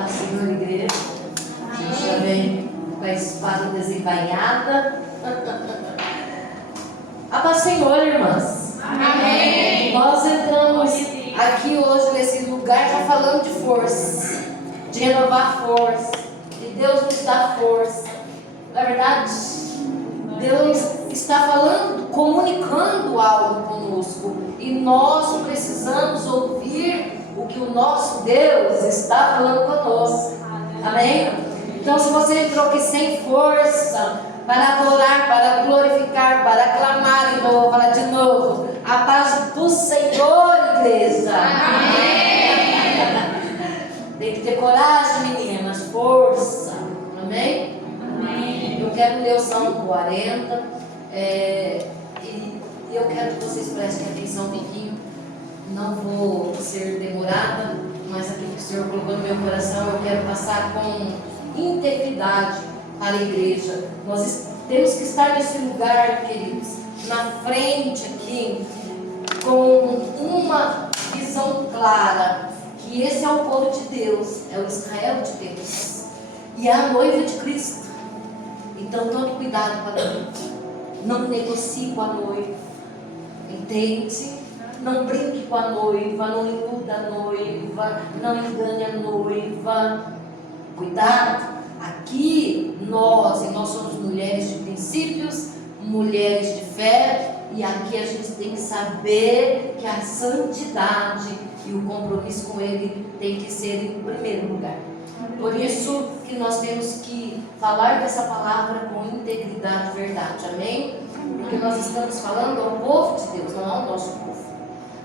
Paz, Senhor, igreja. A gente já vem com a espada desembainhada. A paz, Senhor, irmãs. Amém. Nós entramos aqui hoje nesse lugar já falando de força, de renovar a força. E Deus nos dá força. Na verdade, Deus está falando, comunicando algo conosco. E nós precisamos ouvir o que o nosso Deus está falando conosco. Amém? Então, se você entrou aqui sem força para adorar, para glorificar, para aclamar, então eu vou falar de novo: a paz do Senhor, igreja. Amém. Tem que ter coragem, meninas, força. Amém? Amém. Eu quero ler o Salmo 40 e eu quero que vocês prestem atenção um pouquinho. Não vou ser demorada, mas aquilo que o Senhor colocou no meu coração eu quero passar com integridade para a igreja. Nós temos que estar nesse lugar, queridos, na frente aqui, com uma visão clara, que esse é o povo de Deus, é o Israel de Deus, e é a noiva de Cristo. Então tome cuidado com a noiva, não negocie com a noiva, entende? Não brinque com a noiva, não iluda a noiva, não engane a noiva. Cuidado, aqui nós somos mulheres de princípios, mulheres de fé, e aqui a gente tem que saber que a santidade e o compromisso com Ele tem que ser em primeiro lugar. Por isso que nós temos que falar dessa palavra com integridade e verdade, amém? Porque nós estamos falando ao povo de Deus, não ao nosso povo.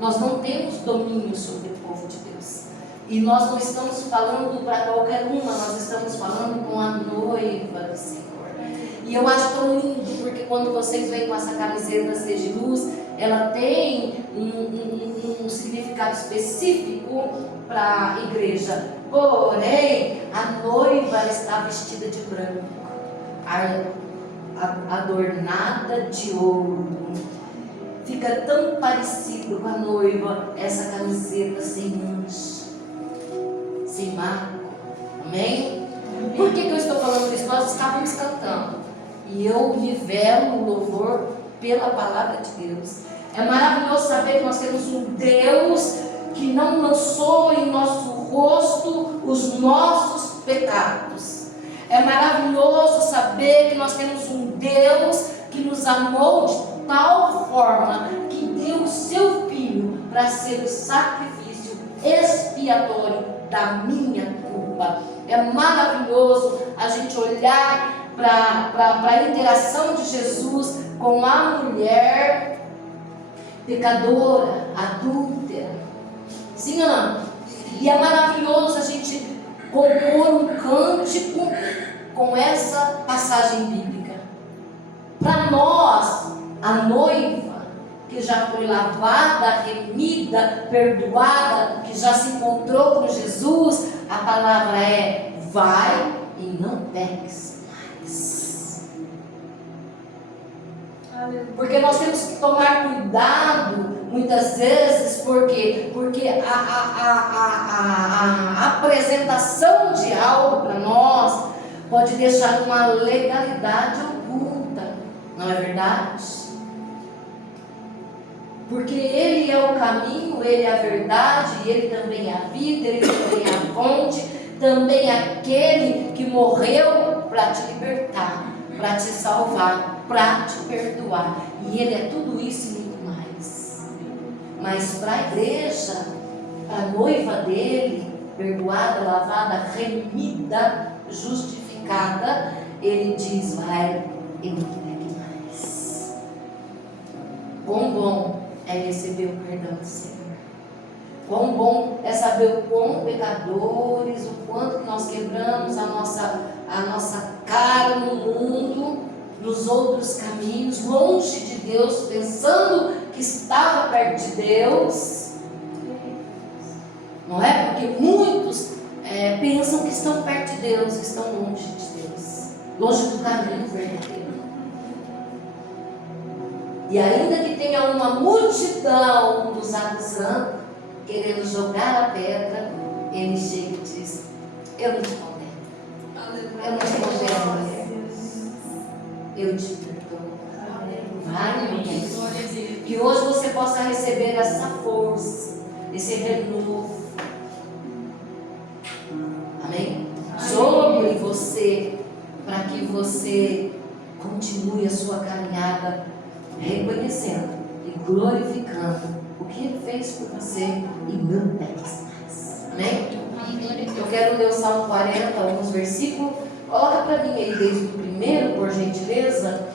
Nós não temos domínio sobre o povo de Deus. E nós não estamos falando para qualquer uma, nós estamos falando com a noiva do Senhor. E eu acho tão lindo, porque quando vocês veem com essa camiseta Seja Luz, ela tem um significado específico para a igreja. Porém, a noiva está vestida de branco, adornada de ouro. Fica tão parecido com a noiva essa camiseta sem mancha, sem marco. Amém? Por que eu estou falando isso? Nós estávamos cantando e eu nivelo o louvor pela palavra de Deus. É maravilhoso saber que nós temos um Deus que não lançou em nosso rosto os nossos pecados. É maravilhoso saber que nós temos um Deus que nos amou de tal forma que deu o seu filho para ser o sacrifício expiatório da minha culpa. É maravilhoso a gente olhar para a interação de Jesus com a mulher pecadora, adúltera. Sim ou não? E é maravilhoso a gente compor um cântico com essa passagem bíblica. Para nós, a noiva que já foi lavada, remida, perdoada, que já se encontrou com Jesus, a palavra é: vai e não peques mais. Porque nós temos que tomar cuidado muitas vezes, porque a apresentação de algo para nós pode deixar uma legalidade oculta, não é verdade? Porque Ele é o caminho, Ele é a verdade, Ele também é a vida, Ele também é a fonte, também é aquele que morreu para te libertar, para te salvar, para te perdoar. E Ele é tudo isso e muito mais. Mas para a igreja, para a noiva dele, perdoada, lavada, remida, justificada, Ele diz: vai e não pegue mais. Quão bom é receber o perdão do Senhor. Quão bom é saber o quão pecadores, o quanto que nós quebramos a nossa cara no mundo, nos outros caminhos, longe de Deus, pensando que estava perto de Deus. Não é? Porque muitos pensam que estão perto de Deus, estão longe de Deus, longe do caminho verdadeiro. E ainda que tenha uma multidão nos acusando, querendo jogar a pedra, ele chega e diz: eu não te condeno. Eu não te condeno, mulher. Eu te perdoo. Vai, meu Deus. Que hoje você possa receber essa força, esse renovo. Amém? Sobre você, para que você continue a sua caminhada reconhecendo e glorificando o que Ele fez por você e não peça mais. Amém? Eu quero ler o Salmo 40, alguns versículos. Coloca para mim aí desde o primeiro, por gentileza,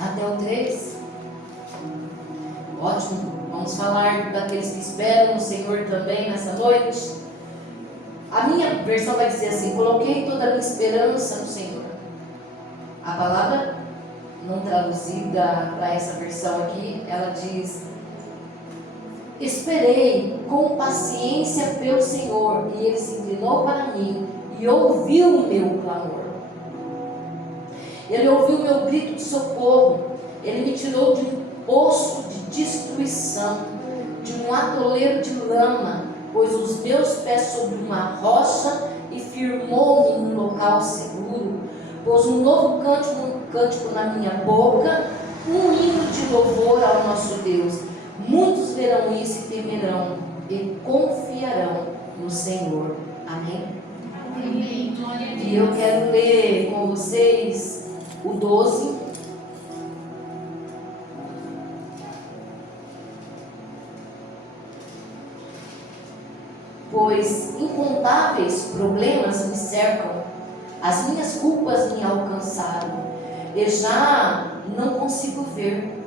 até o 3. Ótimo. Vamos falar daqueles que esperam no Senhor também nessa noite. A minha versão vai dizer assim: coloquei toda a minha esperança no Senhor. A palavra não traduzida para essa versão aqui, ela diz: esperei com paciência pelo Senhor, e Ele se inclinou para mim e ouviu o meu clamor. Ele ouviu o meu grito de socorro. Ele me tirou de um poço de destruição, de um atoleiro de lama, pôs os meus pés sobre uma rocha e firmou-me num local seguro. Pôs um novo cântico na minha boca, um hino de louvor ao nosso Deus. Muitos verão isso e temerão e confiarão no Senhor. Amém? Amém. Glória a Deus. E eu quero ler com vocês o 12. Pois incontáveis problemas me cercam, as minhas culpas me alcançaram, e já não consigo ver.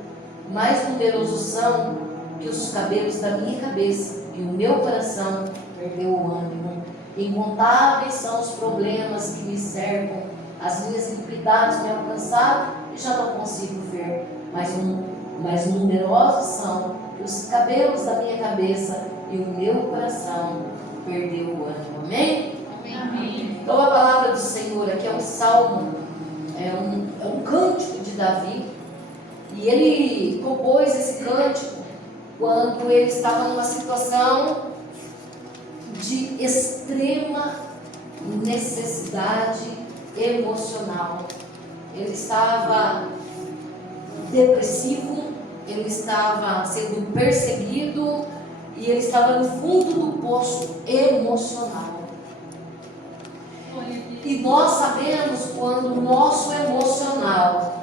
Mais numerosos são que os cabelos da minha cabeça, e o meu coração perdeu o ânimo. Incontáveis são os problemas que me cercam, as minhas iniquidades me alcançaram, e já não consigo ver. Mais numerosos são que os cabelos da minha cabeça, e o meu coração perdeu o ânimo. Amém? Amém. Então a palavra do Senhor aqui é um salmo, é um cântico de Davi. E ele compôs esse cântico quando ele estava numa situação de extrema necessidade emocional. Ele estava depressivo, ele estava sendo perseguido e ele estava no fundo do poço emocional. E nós sabemos quando o nosso emocional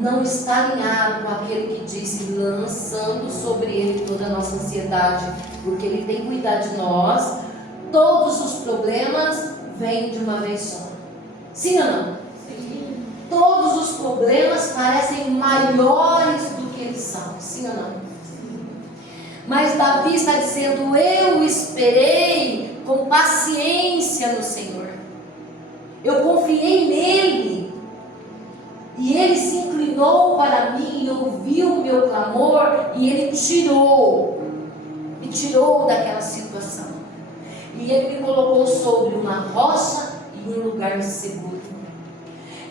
não está alinhado com aquele que disse, lançando sobre ele toda a nossa ansiedade, porque ele tem cuidado de nós. Todos os problemas vêm de uma vez só. Sim ou não? Sim. Todos os problemas parecem maiores do que eles são. Sim ou não? Sim. Mas Davi está dizendo: eu esperei com paciência no Senhor. Eu confiei nele. E ele se inclinou para mim e ouviu o meu clamor, e ele me tirou daquela situação. E ele me colocou sobre uma rocha e um lugar seguro.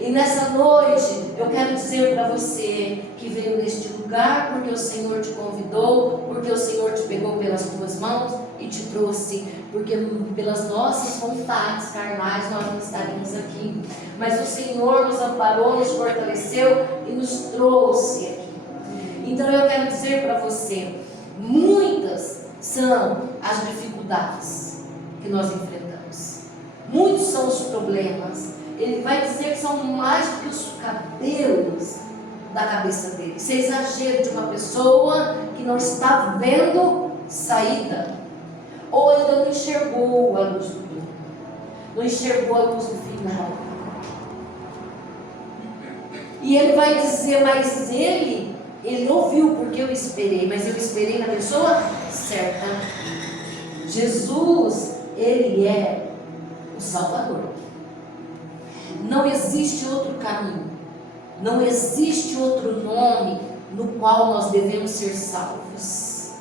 E nessa noite eu quero dizer para você que veio neste lugar porque o Senhor te convidou, porque o Senhor te pegou pelas tuas mãos e te trouxe, porque pelas nossas vontades carnais nós não estaríamos aqui, mas o Senhor nos amparou, nos fortaleceu e nos trouxe aqui. Então eu quero dizer para você, muitas são as dificuldades que nós enfrentamos, muitos são os problemas. Ele vai dizer que são mais do que os cabelos da cabeça dele. Isso é exagero de uma pessoa que não está vendo saída, ou ainda não enxergou a luz do túnel, não enxergou a luz do final. E ele vai dizer, mas ele ouviu, porque eu esperei, mas eu esperei na pessoa certa. Jesus, ele é o Salvador. Não existe outro caminho, não existe outro nome no qual nós devemos ser salvos.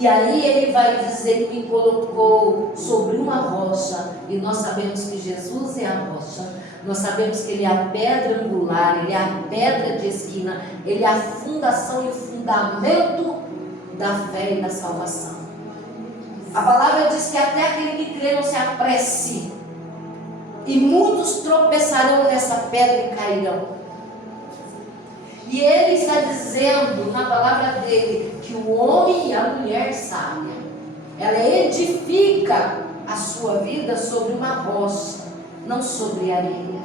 E aí ele vai dizer que me colocou sobre uma rocha, e nós sabemos que Jesus é a rocha, nós sabemos que ele é a pedra angular, ele é a pedra de esquina, ele é a fundação e o fundamento da fé e da salvação. A palavra diz que até aquele que crê não se apresse, e muitos tropeçarão nessa pedra e cairão. E ele está dizendo na palavra dele que o homem e a mulher sábia, ela edifica a sua vida sobre uma rocha, não sobre areia.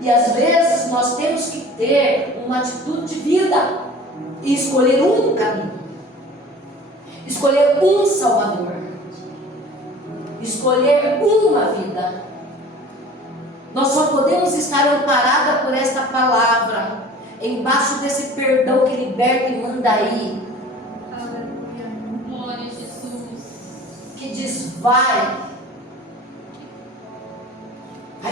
E às vezes nós temos que ter uma atitude de vida e escolher um caminho, escolher um Salvador, escolher uma vida. Nós só podemos estar amparados por esta palavra, embaixo desse perdão que liberta e manda aí, Glória a Jesus. que diz: vai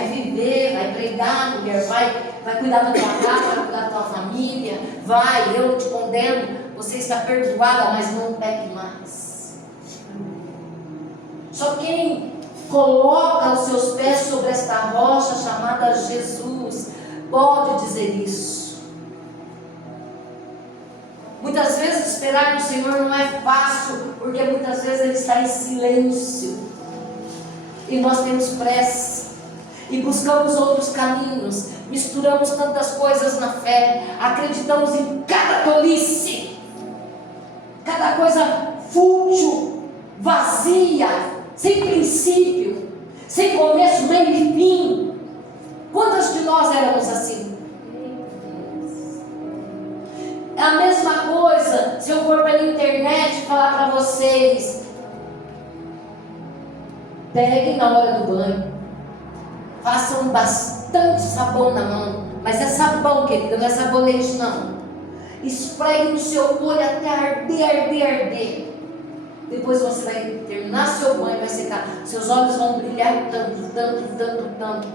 viver, vai pregar, mulher, vai cuidar da tua casa, vai cuidar da tua família, vai, eu não te condeno, você está perdoada, mas não peque mais. Só quem coloca os seus pés sobre esta rocha chamada Jesus pode dizer isso. Muitas vezes esperar no Senhor não é fácil, porque muitas vezes Ele está em silêncio e nós temos pressa e buscamos outros caminhos, misturamos tantas coisas na fé, acreditamos em cada tolice, cada coisa fútil, vazia, sem princípio, sem começo, meio e fim. Quantas de nós éramos assim? É a mesma coisa se eu for pela internet falar para vocês: peguem na hora do banho, façam bastante sabão na mão, mas é sabão, querida, não é sabonete não. Esfregue no seu olho até arder, arder, arder. Depois você vai terminar seu banho, vai secar, seus olhos vão brilhar tanto, tanto, tanto, tanto,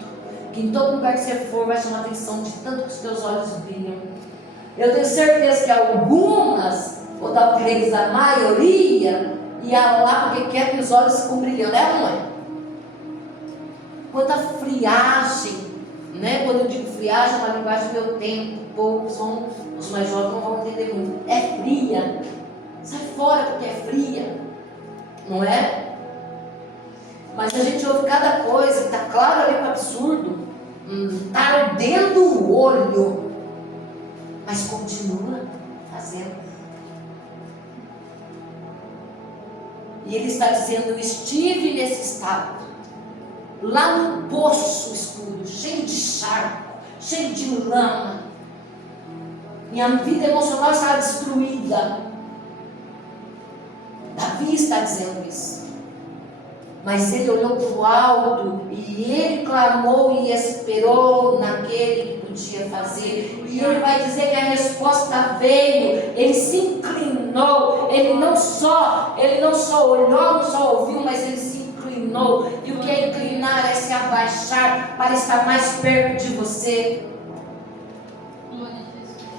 que em todo lugar que você for vai chamar a atenção de tanto que os seus olhos brilham. Eu tenho certeza que algumas, ou talvez a maioria, ia lá porque quer que os olhos ficam brilhando, é ou não é? Quanta friagem, né? Quando eu digo friagem, é uma linguagem do meu tempo, poucos vão, os mais jovens não vão entender muito. É fria, sai fora porque é fria, não é? Mas a gente ouve cada coisa que está claro ali para absurdo, está ardendo o olho, mas continua fazendo. E ele está dizendo: eu estive nesse estado, lá num poço escuro, cheio de charco, cheio de lama. Minha vida emocional estava destruída. Davi está dizendo isso. Mas ele olhou para o alto e ele clamou e esperou naquele que podia fazer. E ele vai dizer que a resposta veio. Ele se inclinou. Ele não só olhou, não só ouviu, mas ele se inclinou. E o que é inclinar? É se abaixar para estar mais perto de você.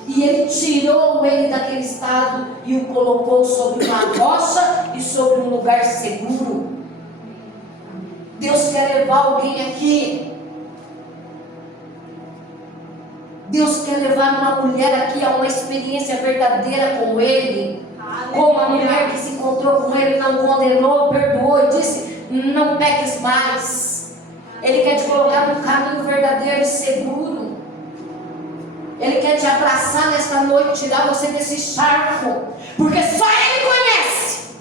E ele tirou ele daquele estado e o colocou sobre uma rocha e sobre um lugar seguro. Deus quer levar alguém aqui. Deus quer levar uma mulher aqui a uma experiência verdadeira com Ele. Como a mulher que se encontrou com Ele, não condenou, perdoou e disse: não peques mais. Ele quer te colocar num caminho verdadeiro e seguro. Ele quer te abraçar nesta noite, tirar você desse charco, porque só Ele conhece.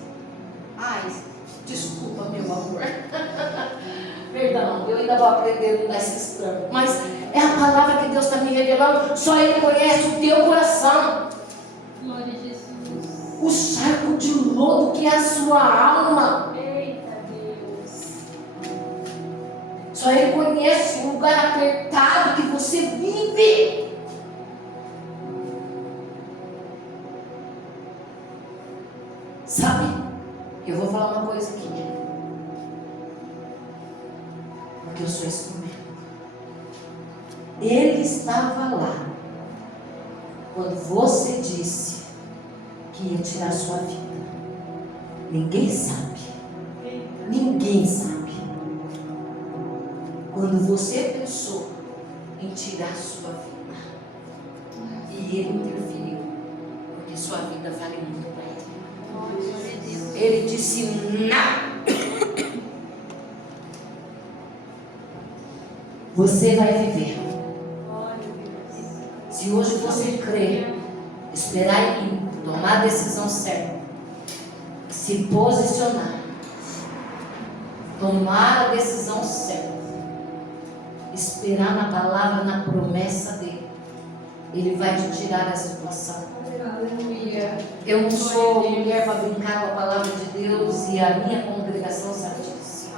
Ai, desculpa, meu amor. Perdão, eu ainda vou aprendendo nesses trancos, mas é a palavra que Deus está me revelando. Só Ele conhece o teu coração. Glória a Jesus. O charco de lodo que é a sua alma. Eita Deus. Só Ele conhece o lugar apertado que você vive. Sabe, eu vou falar uma coisa aqui, porque eu sou instrumento. Ele estava lá quando você disse que ia tirar sua vida. Ninguém sabe. Ninguém sabe. Quando você pensou em tirar sua vida, e Ele interferiu, porque sua vida vale muito para Ele. Ele disse: não. você vai viver. Glória a Deus. Se hoje você crer, esperar em mim, tomar a decisão certa, se posicionar, tomar a decisão certa, esperar na palavra, na promessa dele, ele vai te tirar da situação. Aleluia. Eu não sou mulher para brincar com a palavra de Deus e a minha congregação sabe disso.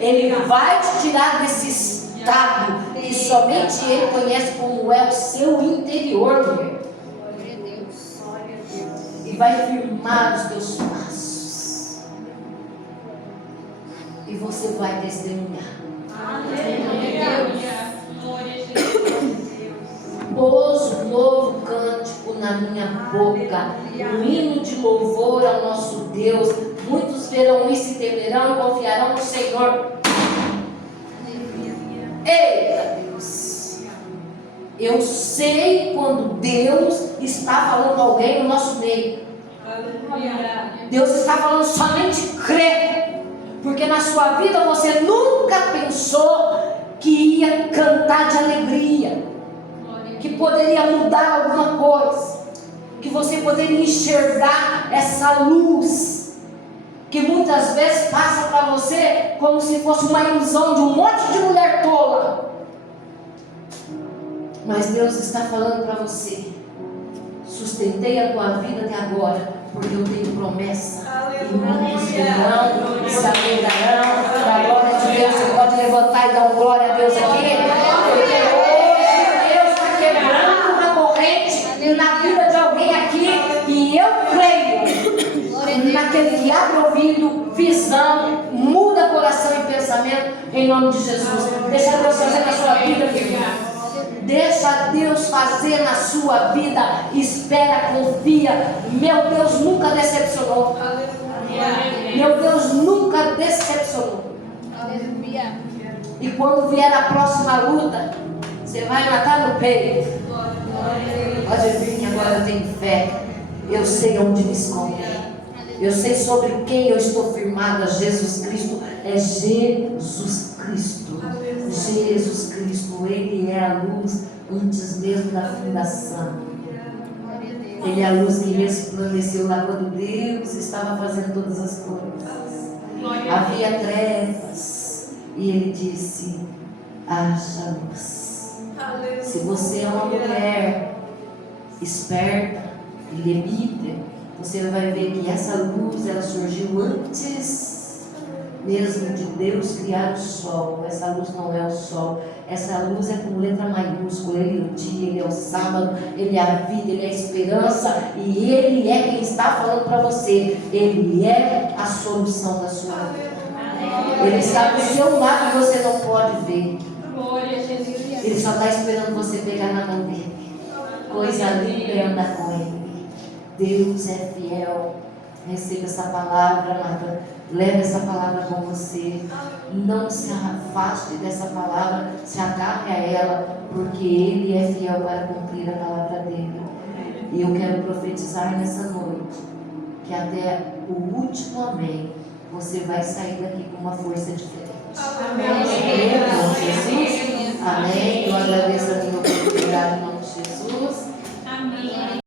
Ele vai te tirar desse estado que somente ele conhece como é o seu interior, mulher. Glória a Deus. Glória a Deus. E vai firmar os teus passos. E você vai testemunhar. Aleluia. Glória a Jesus. Pôs um novo cântico na minha boca, um hino de louvor ao nosso Deus. Muitos verão isso e temerão e confiarão no Senhor. Eita Deus! Eu sei quando Deus está falando a alguém no nosso meio. Aleluia. Deus está falando somente crer, porque na sua vida você nunca pensou que ia cantar de alegria, que poderia mudar alguma coisa, que você poderia enxergar essa luz, que muitas vezes passa para você como se fosse uma ilusão de um monte de mulher tola. Mas Deus está falando para você: sustentei a tua vida até agora, porque eu tenho promessa. E muitos verão e se alegrarão da glória de Deus. Você pode levantar e dar glória a Deus aqui, porque hoje Deus está quebrando uma corrente na vida de alguém aqui, e eu creio naquele que abre ouvido, visão, muda coração e pensamento, em nome de Jesus. Deixa Deus fazer na sua vida, filho. Deixa Deus fazer na sua vida. Espera, confia. Meu Deus nunca decepcionou. Meu Deus nunca decepcionou. E quando vier a próxima luta, você vai matar no peito. Pode vir que agora eu tenho fé. Eu sei onde me esconder. Eu sei sobre quem eu estou firmada. Jesus Cristo. É Jesus Cristo. Jesus Cristo. Ele é a luz antes mesmo da fundação. Ele é a luz que resplandeceu lá quando Deus estava fazendo todas as coisas. Havia trevas. E ele disse: haja luz. Se você é uma mulher esperta e lemível, você vai ver que essa luz ela surgiu antes mesmo de Deus criar o sol. Essa luz não é o sol. Essa luz é com letra maiúscula. Ele é o dia, ele é o sábado, ele é a vida, ele é a esperança. E ele é quem está falando para você. Ele é a solução da sua vida. Ele está do seu lado e você não pode ver. Ele só está esperando você pegar na mão dele. Coisa linda é andar com ele. Deus é fiel. Receba essa palavra, amada. Leve essa palavra com você. Não se afaste dessa palavra. Se agarre a ela, porque Ele é fiel para cumprir a palavra dele. E eu quero profetizar nessa noite que até o último amém você vai sair daqui com uma força diferente. Amém. Em nome de Jesus. Amém. Eu agradeço a minha oportunidade em nome de Jesus. Amém.